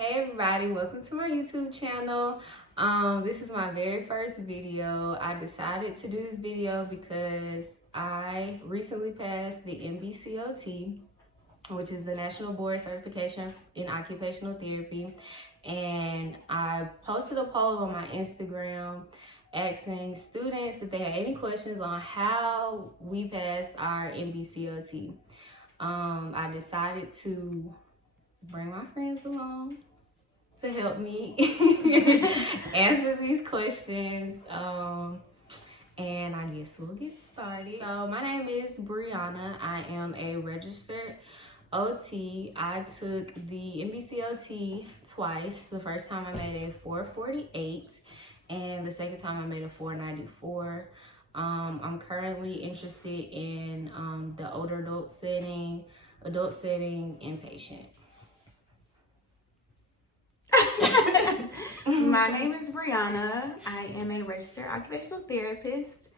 Hey everybody, welcome to my YouTube channel. This is my very first video. I decided to do this video because I recently passed the NBCOT, which is the National Board Certification in Occupational Therapy. And I posted a poll on my Instagram asking students if they had any questions on how we passed our NBCOT. I decided to bring my friends along to help me answer these questions. And I guess we'll get started. So my name is Brianna. I am a registered OT. I took the NBCOT twice. The first time I made a 448 and the second time I made a 494. I'm currently interested in the older adult setting, inpatient. My name is Brianna. I am a registered occupational therapist.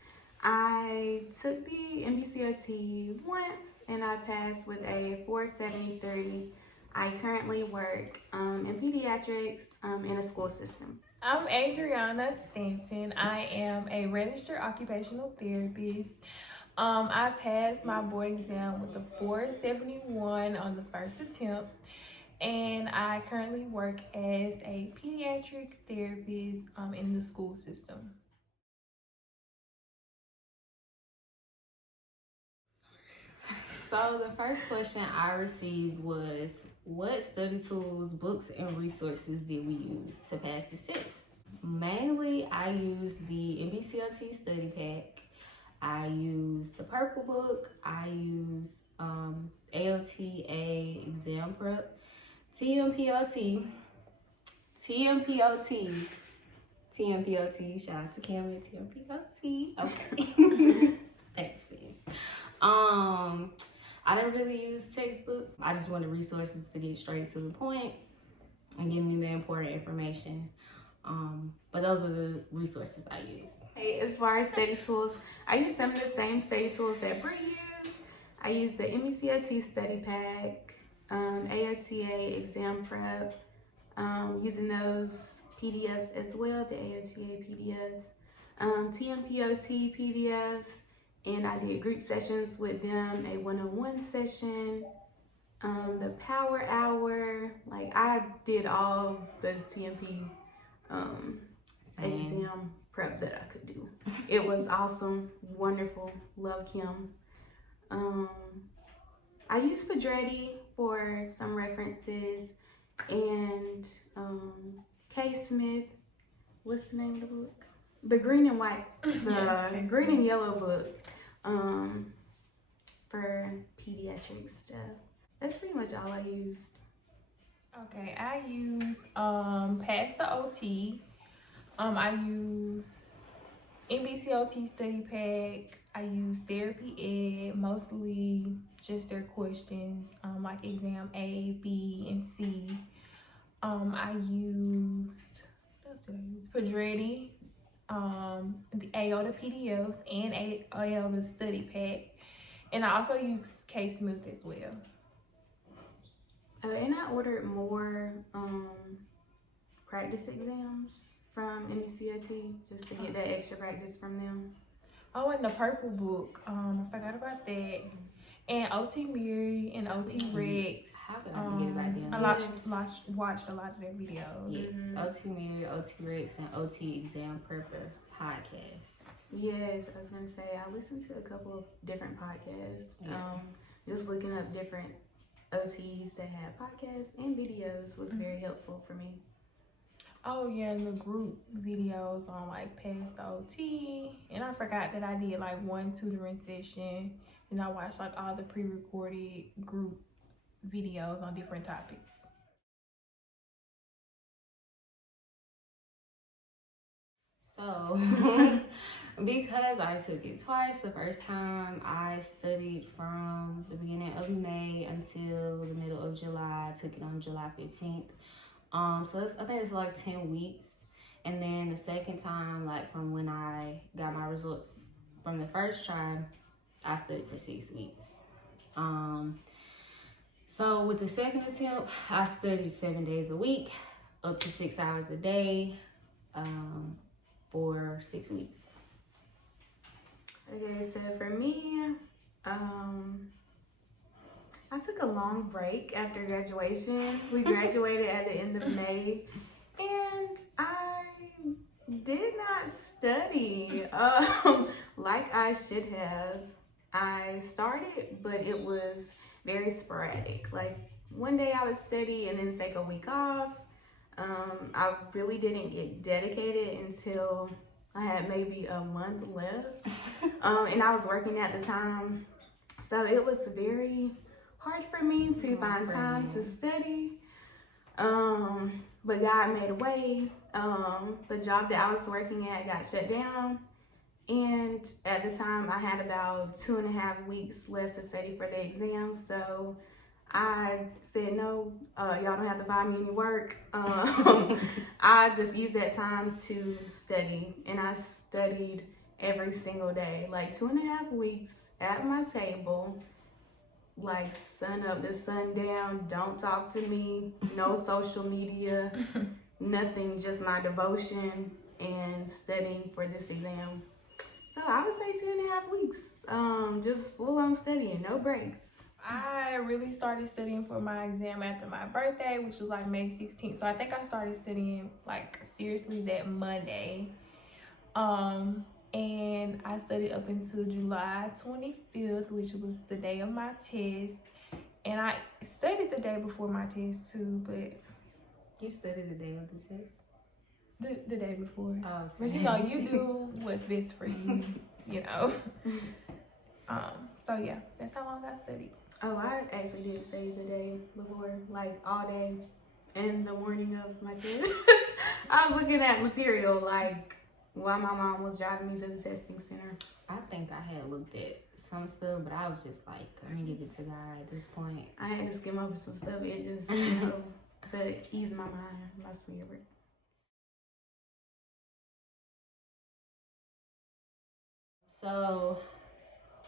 I took the NBCOT once and I passed with a 473. I currently work in pediatrics in a school system. I'm Adriana Stanton. I am a registered occupational therapist. I passed my board exam with a 471 on the first attempt. And I currently work as a pediatric therapist in the school system. So the first question I received was, what study tools, books, and resources did we use to pass the test? Mainly, I used the NBCOT study pack. I used the purple book. I used ALTA exam prep, TMPOT, shout out to Cam at TMPOT. Okay. Thanks, sis. I didn't really use textbooks. I just wanted resources to get straight to the point and give me the important information. But those are the resources I use. Hey, as far as study tools, I use some of the same study tools that Bri used. I use the NBCOT study pack, AOTA exam prep, using those PDFs as well, the AOTA PDFs, TMPOT PDFs, and I did group sessions with them, a one-on-one session, the power hour. Like, I did all the TMP exam prep that I could do. It was awesome, wonderful, love Kim. I used Pedretti for some references, and K. Smith, what's the name of the book? The green and white, the green and yellow book for pediatric stuff. That's pretty much all I used. Okay, I used Pass the OT. I used NBCOT study pack. I used Therapy Ed, mostly just their questions, like exam A, B, and C. I used, what else did I use? Pedretti, the AOTA PDFs, and AOTA study pack. And I also used K. Smith as well. And I ordered more practice exams from NBCOT just to get that extra practice from them. Oh, and the purple book. I forgot about that. And OT Miri and OT Rex. How could I forget about them? I watched a lot of their videos. Yes, OT Miri, OT Rex, and OT Exam Prepper podcast. Yes, I was gonna say I listened to a couple of different podcasts. Yeah. Just looking up different OTs that had podcasts and videos was very helpful for me. Oh yeah, and the group videos on like Past the OT. And I forgot that I did like one tutoring session, and I watched like all the pre-recorded group videos on different topics. So, because I took it twice, the first time I studied from the beginning of May until the middle of July. I took it on July 15th. So I think it's like 10 weeks. And then the second time, like from when I got my results from the first try, I studied for 6 weeks. So with the second attempt, I studied 7 days a week, up to 6 hours a day, for 6 weeks. Okay, so for me, I took a long break after graduation. We graduated at the end of May, and I did not study like I should have. I started, but it was very sporadic. Like one day I would study and then take a week off. I really didn't get dedicated until I had maybe a month left. And I was working at the time. So it was very hard for me to find time to study. But God made a way. The job that I was working at got shut down. And at the time, I had about 2.5 weeks left to study for the exam. So I said, no, y'all don't have to find me any work. I just used that time to study. And I studied every single day, like 2.5 weeks at my table, like sun up to sundown. Don't talk to me, no social media, nothing, just my devotion and studying for this exam. So I would say 2.5 weeks, just full on studying, no breaks. I really started studying for my exam after my birthday, which was like May 16th. So I think I started studying like seriously that Monday. And I studied up until July 25th, which was the day of my test. And I studied the day before my test too, but You studied the day of the test? the day before. Oh, okay. But you know, you do what's best for you, you know. So yeah, that's how long I studied. Oh, I actually did study the day before, like all day and the morning of my test. I was looking at material like while my mom was driving me to the testing center. I think I had looked at some stuff, but I was just like, I'm gonna give it to God at this point. I had to skim over some stuff. It just, to ease my mind, my spirit. So,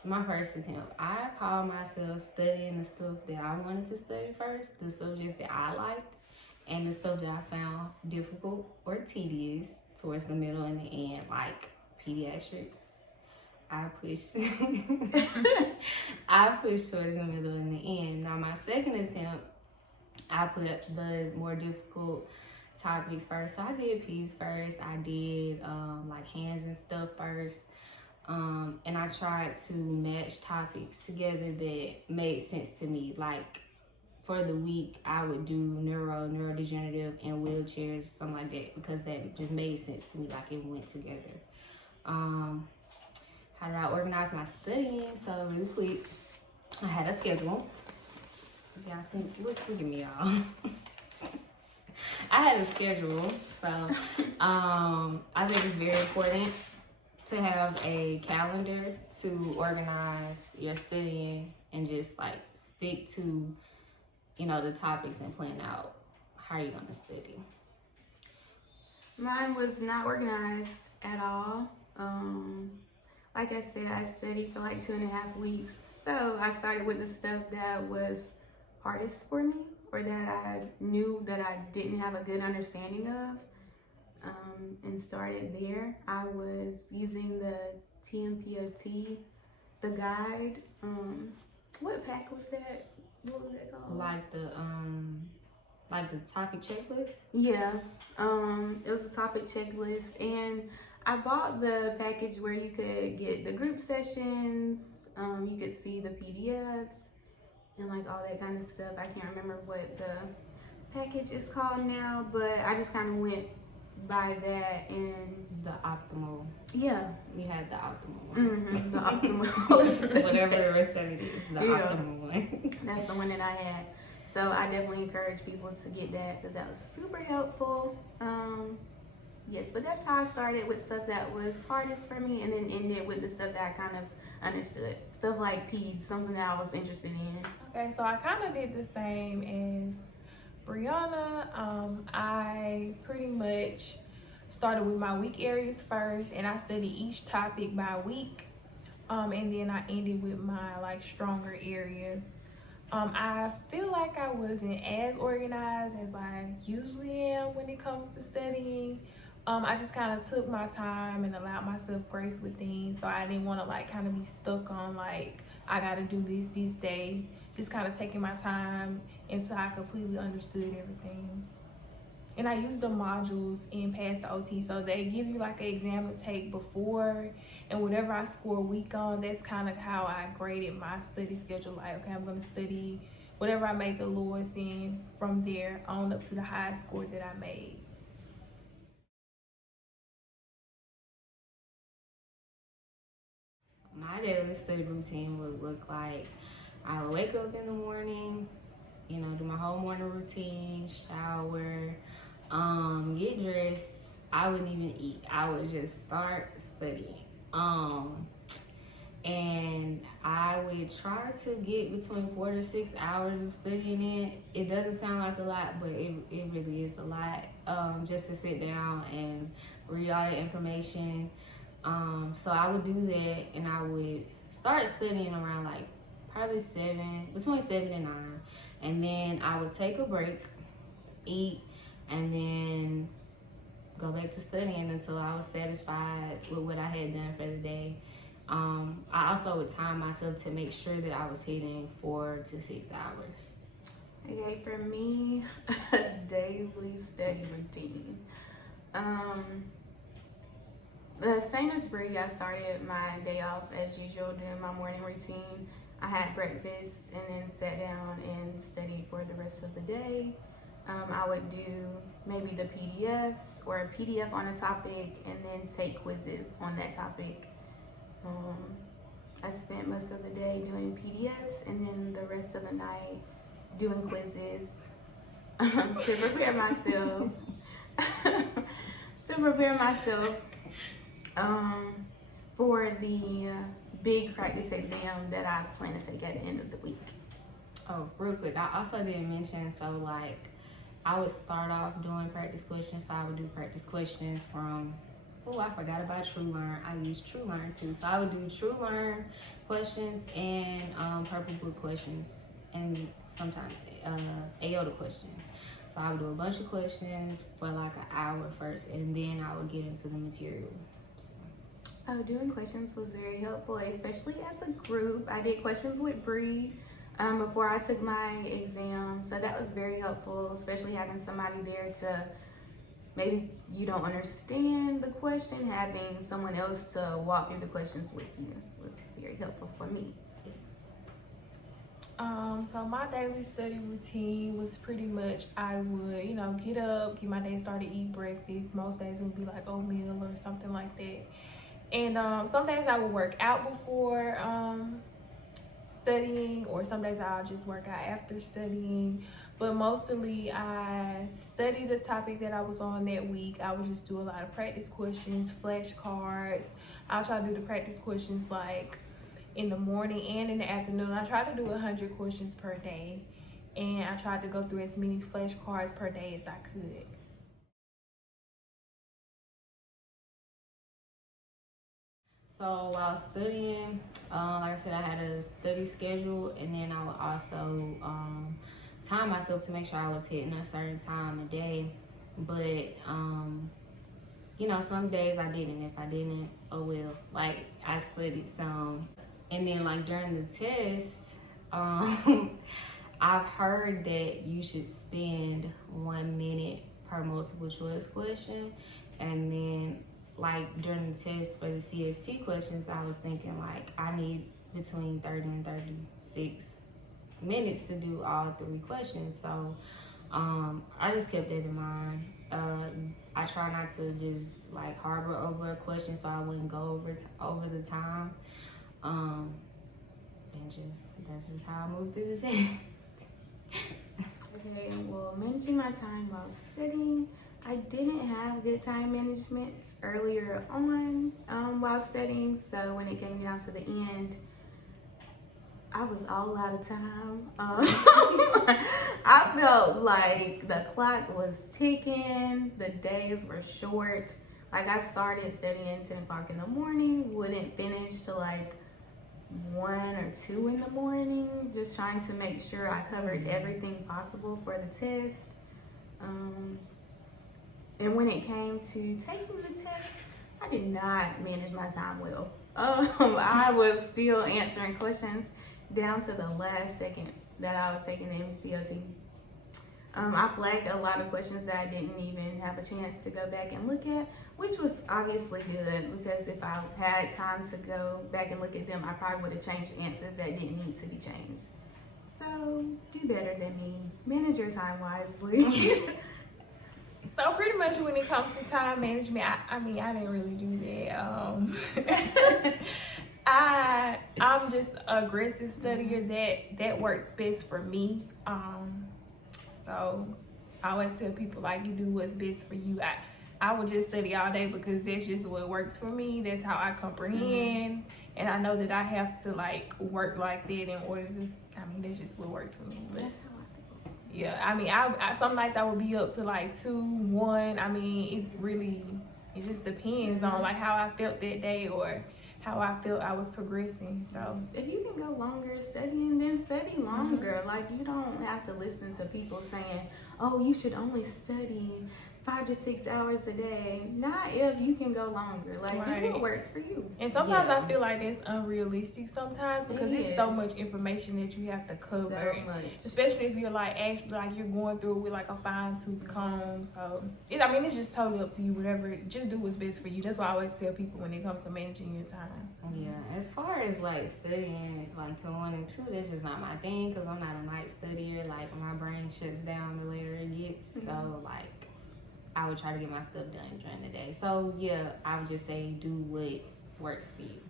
my first attempt, I called myself studying the stuff that I wanted to study first, the subjects that I liked, and the stuff that I found difficult or tedious towards the middle and the end, like pediatrics. I pushed towards the middle and the end. Now my second attempt, I put the more difficult topics first. So I did P's first. I did like hands and stuff first. And I tried to match topics together that made sense to me. Like for the week, I would do neurodegenerative, and wheelchairs, something like that, because that just made sense to me. Like it went together. How did I organize my studying? So really quick, I had a schedule. Y'all see, look at me, y'all. I had a schedule. So I think it's very important to have a calendar to organize your studying and just like stick to, you know, the topics and plan out how you're gonna study. Mine was not organized at all. Like I said, I studied for like 2.5 weeks. So I started with the stuff that was hardest for me, or that I knew that I didn't have a good understanding of. And started there. I was using the NBCOT, the guide. What pack was that? What was that called? Like the topic checklist? Yeah. It was a topic checklist, and I bought the package where you could get the group sessions, you could see the PDFs and like all that kind of stuff. I can't remember what the package is called now, but I just kind of went by that. And The optimal. yeah, You had the optimal one. the optimal. Whatever the rest of it is, the optimal one. That's the one that I had. So I definitely encourage people to get that because that was super helpful. Yes, but that's how I started with stuff that was hardest for me, and then ended with the stuff that I kind of understood. Stuff like PEDS, something that I was interested in. Okay, so I kind of did the same as Brianna. I pretty much started with my weak areas first, and I studied each topic by week. And then I ended with my like stronger areas. I feel like I wasn't as organized as I usually am when it comes to studying. I just kind of took my time and allowed myself grace with things, so I didn't want to like kind of be stuck on like I got to do this day. Just kind of taking my time until I completely understood everything. And I used the modules in Pass the OT, so they give you like an exam to take before, and whatever I score a week on, that's kind of how I graded my study schedule. Like, okay, I'm going to study whatever I made the lowest in from there on up to the highest score that I made. My daily study routine would look like I would wake up in the morning, you know, do my whole morning routine, shower, get dressed. I wouldn't even eat. I would just start studying. And I would try to get between 4 to 6 hours of studying it. It doesn't sound like a lot, but it really is a lot, just to sit down and read all the information. So I would do that, and I would start studying around like probably between 7 and 9. And then I would take a break, eat, and then go back to studying until I was satisfied with what I had done for the day. I also would time myself to make sure that I was hitting 4 to 6 hours. Okay, for me, a daily study routine. The same as Bree, I started my day off as usual doing my morning routine. I had breakfast and then sat down and studied for the rest of the day. I would do maybe the PDFs or a PDF on a topic and then take quizzes on that topic. I spent most of the day doing PDFs and then the rest of the night doing quizzes to prepare myself for the big practice exam that I plan to take at the end of the week. Oh, real quick, I also didn't mention, so like I would start off doing practice questions. So I would do practice questions from, I forgot about TrueLearn. I use TrueLearn too. So I would do TrueLearn questions and Purple Book questions, and sometimes AOTA questions. So I would do a bunch of questions for like an hour first, and then I would get into the material. Doing questions was very helpful, especially as a group. I did questions with Bree before I took my exam, so that was very helpful, especially having somebody there to, maybe you don't understand the question, having someone else to walk through the questions with you was very helpful for me. So my daily study routine was pretty much I would, get up, get my day started, eat breakfast. Most days it would be like oatmeal or something like that. And some days I would work out before studying, or some days I'll just work out after studying. But mostly I studied the topic that I was on that week. I would just do a lot of practice questions, flashcards. I'll try to do the practice questions like in the morning and in the afternoon. I try to do 100 questions per day, and I tried to go through as many flashcards per day as I could. So while studying, like I said, I had a study schedule, and then I would also time myself to make sure I was hitting a certain time a day. But some days I didn't. If I didn't, oh well. Like I studied some, and then like during the test, I've heard that you should spend 1 minute per multiple choice question, and then like during the test for the CST questions, I was thinking like I need between 30 and 36 minutes to do all 3 questions. So I just kept that in mind. I try not to just like harbor over a question, so I wouldn't go over the time. And that's just how I move through the test. Okay, well, managing my time while studying, I didn't have good time management earlier on while studying, so when it came down to the end, I was all out of time. I felt like the clock was ticking, the days were short. Like I started studying 10 o'clock in the morning, wouldn't finish till like 1 or 2 in the morning, just trying to make sure I covered everything possible for the test. And when it came to taking the test, I did not manage my time well. I was still answering questions down to the last second that I was taking the NBCOT. I flagged a lot of questions that I didn't even have a chance to go back and look at, which was obviously good, because if I had time to go back and look at them, I probably would have changed answers that didn't need to be changed. So do better than me. Manage your time wisely. So pretty much when it comes to time management, I mean, I didn't really do that. I'm just an aggressive studier that works best for me. So I always tell people, like, you do what's best for you. I would just study all day because that's just what works for me. That's how I comprehend. And I know that I have to, like, work like that in order to, I mean, that's just what works for me. But That's how I think. yeah, I mean, I some nights I would be up to like 2, 1. I mean, it just depends on like how I felt that day or how I felt I was progressing. So if you can go longer studying, then study longer. Like, you don't have to listen to people saying, oh, you should only study 5 to 6 hours a day. Not if you can go longer. Like, do what works for you. And sometimes I feel like that's unrealistic sometimes because it's so much information that you have to cover. So much. Especially if you're like actually like you're going through it with like a fine-tooth comb. So I mean, it's just totally up to you. Whatever, just do what's best for you. That's what I always tell people when it comes to managing your time. Yeah, as far as like studying like till 1 and 2, that's just not my thing because I'm not a night studier. Like, my brain shuts down the later it gets. So like, I would try to get my stuff done during the day. So yeah, I would just say do what works for you.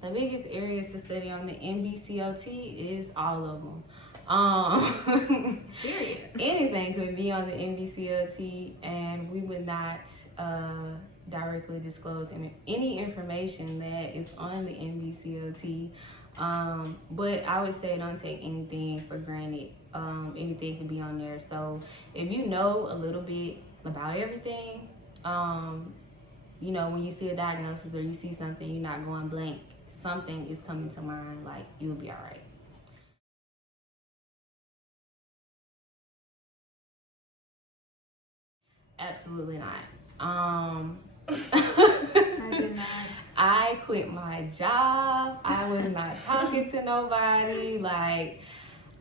The biggest areas to study on the NBCOT is all of them. Period. Anything could be on the NBCOT, and we would not directly disclose any information that is on the NBCOT. But I would say don't take anything for granted. Anything can be on there. So if you know a little bit about everything, you know, when you see a diagnosis or you see something, you're not going blank. Something is coming to mind, like, you'll be all right. Absolutely not. I did not. I quit my job. I was not talking to nobody. Like,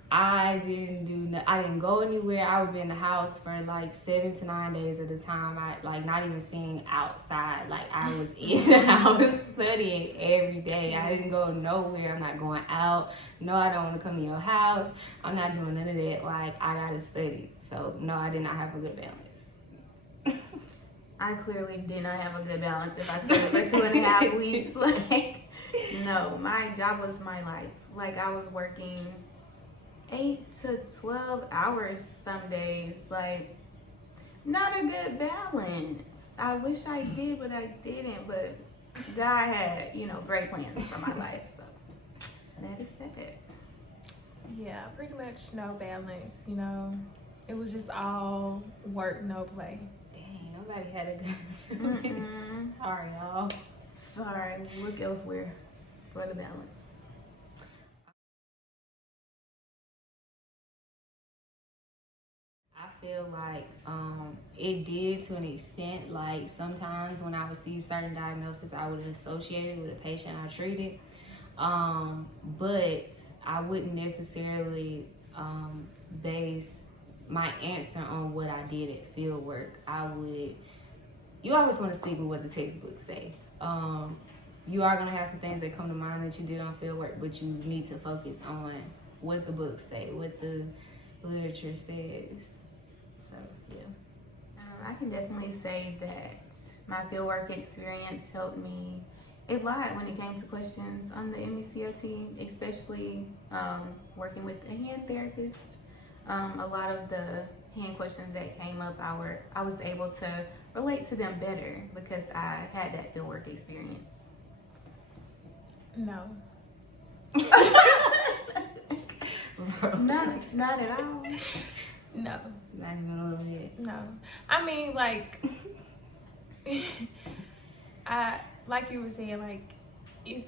I didn't go anywhere. I would be in the house for like 7 to 9 days at a time. I like not even seeing outside. Like, I was in the house studying every day. I didn't go nowhere. I'm not going out. No, I don't want to come to your house. I'm not doing none of that. Like, I gotta study. So no, I did not have a good balance. I clearly did not have a good balance if I studied for 2.5 weeks. Like, no, my job was my life. Like, I was working 8 to 12 hours some days. Like, not a good balance. I wish I did, but I didn't. But God had, great plans for my life. So that is it. Yeah, pretty much no balance, It was just all work, no play. Dang, nobody had a good balance. Sorry, y'all. Sorry, look elsewhere for the balance. I feel like it did to an extent. Like, sometimes when I would see certain diagnoses, I would associate it with a patient I treated. But I wouldn't necessarily base my answer on what I did at field work. You always want to stick with what the textbooks say. You are going to have some things that come to mind that you did on field work, but you need to focus on what the books say, what the literature says. So, yeah. I can definitely say that my fieldwork experience helped me a lot when it came to questions on the NBCOT, especially working with a hand therapist. A lot of the hand questions that came up, I was able to relate to them better because I had that fieldwork experience. No. Not at all. No. Not even a little bit. No. I mean, like, like you were saying, like it's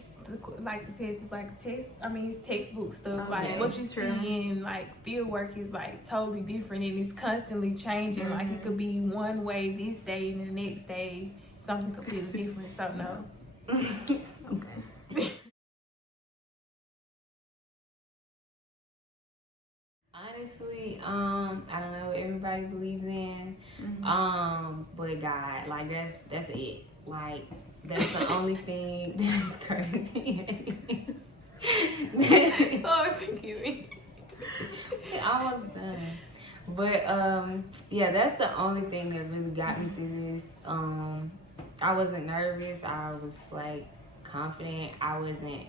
like the test is like text. I mean, it's textbook stuff. Oh, like yeah, what you true. see in like field work is like totally different, and it's constantly changing. Like it could be one way this day, and the next day something completely different. So no. Okay. Honestly, I don't know what everybody believes in. But God, like that's it. Like that's the only thing that's crazy. Lord forgive me. Almost done. But yeah, that's the only thing that really got me through this. I wasn't nervous. I was like confident. I wasn't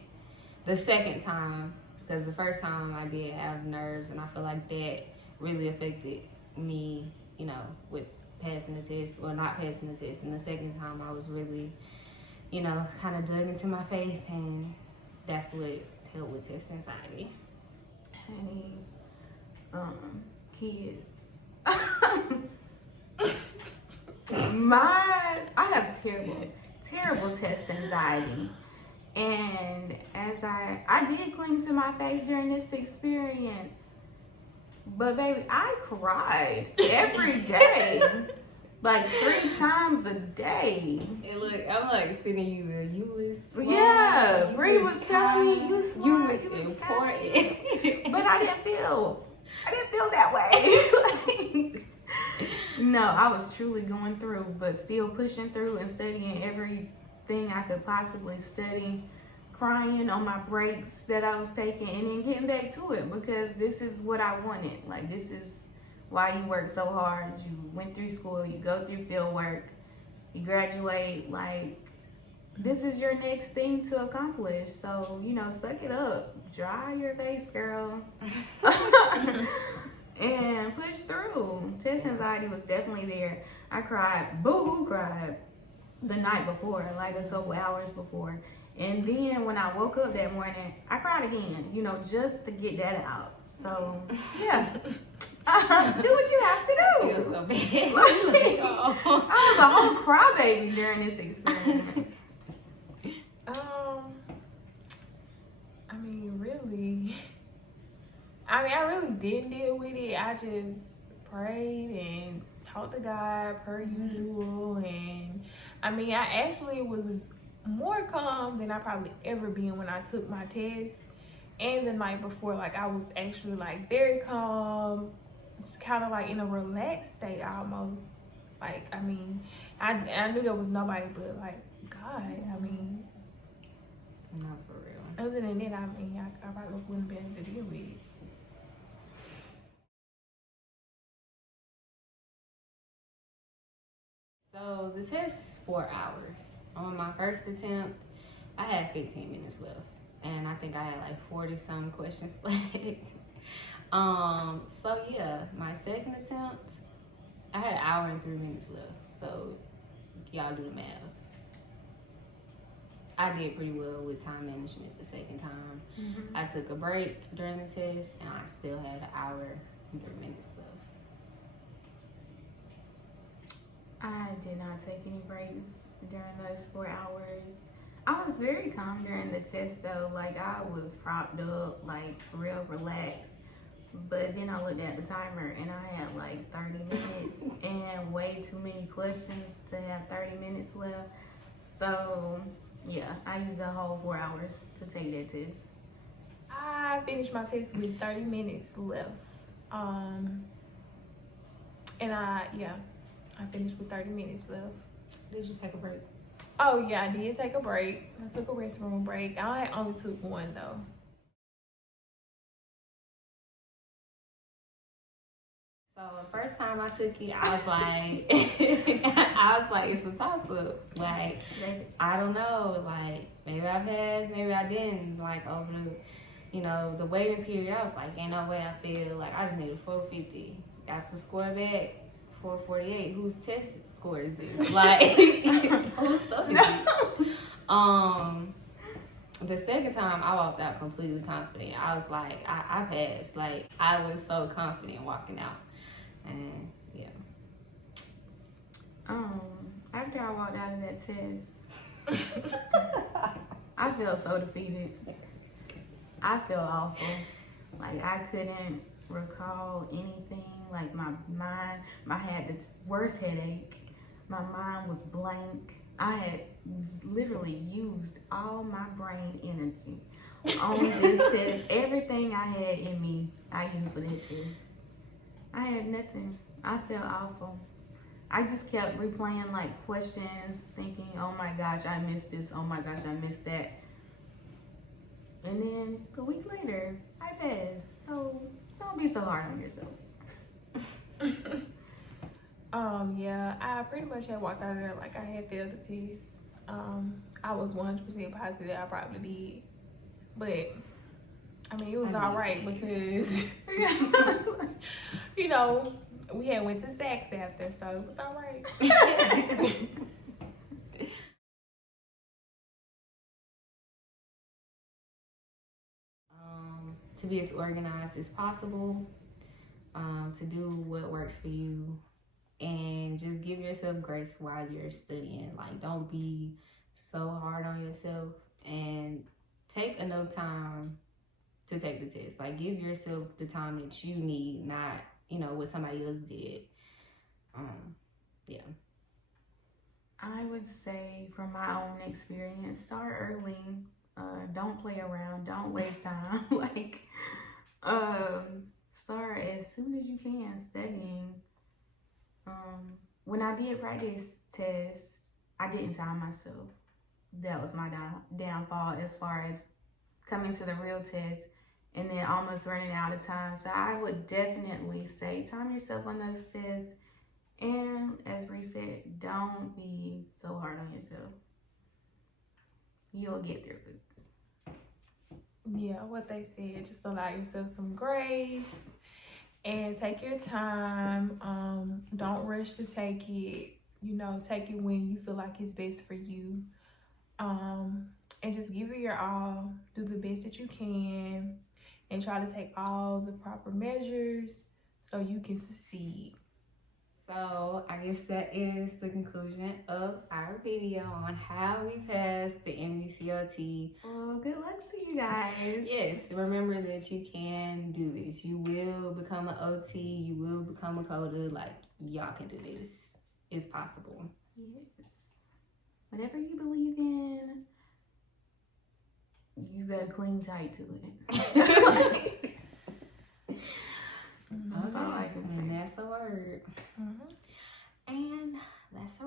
the second time, because the first time I did have nerves, and I feel like that really affected me, you know, with passing the test or not passing the test. And the second time I was really, you know, kind of dug into my faith, and that's what helped with test anxiety. Honey, kids. I have terrible test anxiety. And as I did cling to my faith during this experience, but baby, I cried every day, like 3 times a day. And look, I'm like sending you the you was Yeah, you Bree was telling me you was important. but I didn't feel that way. Like, no, I was truly going through, but still pushing through and studying everything I could possibly study, crying on my breaks that I was taking, and then getting back to it, because this is what I wanted. Like, this is why you work so hard. You went through school, you go through field work, you graduate. Like, this is your next thing to accomplish. So, you know, suck it up. Dry your face, girl. And push through. Test anxiety was definitely there. I cried, boo-hoo cried the night before, like a couple hours before. And then when I woke up that morning, I cried again, you know, just to get that out. So, yeah. Do what you have to do. I feel so bad. Like, I was a whole crybaby during this experience. I really didn't deal with it. I just prayed and talked to God per usual. And I mean, I actually was more calm than I probably ever been when I took my test. And the night before, like, I was actually like very calm, just kind of like in a relaxed state almost. Like, I mean, I knew there was nobody but like God. I mean, Not for real. other than that, I mean, I probably wouldn't be able to deal with it. So the test is 4 hours. On my first attempt, I had 15 minutes left, and I think I had like 40 some questions left. So yeah, my second attempt, I had an hour and 3 minutes left. So y'all do the math. I did pretty well with time management the second time. I took a break during the test, and I still had an hour and 3 minutes left. I did not take any breaks during those 4 hours. I was very calm during the test though. Like, I was propped up, like real relaxed. But then I looked at the timer and I had like 30 minutes and way too many questions to have 30 minutes left. So yeah, I used the whole 4 hours to take that test. I finished my test with 30 minutes left. And I finished with 30 minutes left. Did you take a break? Oh yeah, I did take a break. I took a restroom break. I only took one though. So the first time I took it, I was like, it's a toss up. Like, I don't know. Like, maybe I passed, maybe I didn't. Like, over the waiting period, I was like, ain't no way I feel. Like, I just need a 450. Got the score back, 448. Whose test score is this? Like, whose stuff is this? The second time, I walked out completely confident. I was like, I passed. Like, I was so confident walking out. And yeah. I've after I walked out of that test, I felt so defeated. I felt awful. Like I couldn't recall anything. Like my mind, I had the worst headache. My mind was blank. I had literally used all my brain energy on this test. Everything I had in me, I used for that test. I had nothing. I felt awful. I just kept replaying like questions, thinking, oh my gosh, I missed this. Oh my gosh, I missed that. And then a week later, I passed. So don't be so hard on yourself. Yeah, I pretty much had walked out of there like I had failed the test. I was 100% positive I probably did. But, I mean, it was all right because, you know, we had went to Saks after, so it was all right. To be as organized as possible, to do what works for you, and just give yourself grace while you're studying. Like, don't be so hard on yourself, and take enough time to take the test. Like, give yourself the time that you need, not, what somebody else did. Yeah. I would say from my own experience, start early. Don't play around. Don't waste time. Start as soon as you can studying. When I did practice tests, I didn't time myself. That was my downfall as far as coming to the real test and then almost running out of time. So I would definitely say time yourself on those tests. And as Bree said, don't be so hard on yourself. You'll get through it. Yeah, what they said, just allow yourself some grace and take your time. Don't rush to take it. Take it when you feel like it's best for you. And just give it your all. Do the best that you can and try to take all the proper measures so you can succeed. So I guess that is the conclusion of our video on how we passed the NBCOT. Well, good luck to you guys. Yes, remember that you can do this. You will become an OT. You will become a coder. Like, y'all can do this. It's possible. Yes. Whatever you believe in, you better cling tight to it. That's all I can say. And that's a word. Mm-hmm. And that's a